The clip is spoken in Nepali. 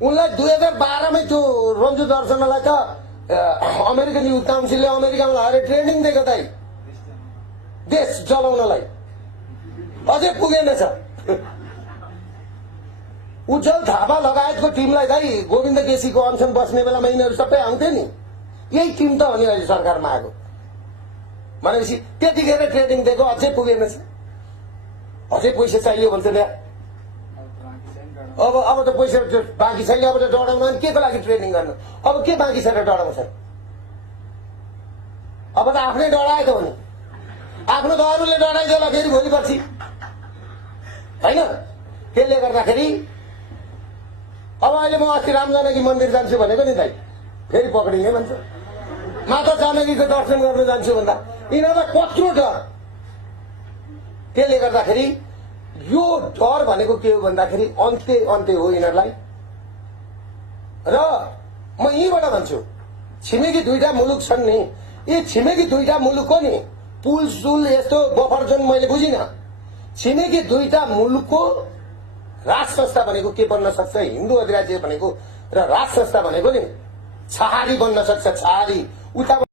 उनलाई 2012 मै त्यो रन्जु दर्शनलाई त अमेरिकन युथ काउन्सिलले अमेरिकामा लगेर ट्रेनिङ दिएको दाइ देश चलाउनलाई अझै पुगेन छ। उज्जवल थापा लगायतको टिमलाई दाइ गोविन्द केसीको अनसन बस्ने बेलामा यिनीहरू सबै आउँथे नि, यही टिम त हो नि अहिले सरकारमा आएको भनेपछि त्यतिखेर ट्रेनिङ दिएको अझै पुगेन छ। अझै पैसा चाहियो भन्छ त्यहाँ। अब त पैसा बाँकी छैन, अब त डढाउन के को लागि ट्रेनिङ गर्नु, अब के बाँकी छ र डढाउँछ। अब त आफ्नै डढाएको हो नि, आफ्नो त अरूले डढाइदेला फेरि भोलि पछि होइन। त्यसले गर्दाखेरि अब अहिले म अस्ति राम जानकी मन्दिर जान्छु भनेको नि दाइ, फेरि पक्रिने भन्छ। माता जानकीको दर्शन गर्न जान्छु भन्दा यिनीहरूलाई कत्रो डर। त्यसले गर्दाखेरि यो डर भनेको के हो भन्दाखेरि अन्त्य हो यिनीहरूलाई। र म यहीँबाट भन्छु, छिमेकी दुईटा मुलुक छन् नि, यी छिमेकी दुईटा मुलुकको नि पुल सुल यस्तो बफर जोन मैले बुझिनँ। छिमेकी दुईटा मुलुकको राज संस्था भनेको के बन्न सक्छ, हिन्दू अधिराज्य भनेको र राज संस्था भनेको नि छहारी बन्न सक्छ। छहारी उता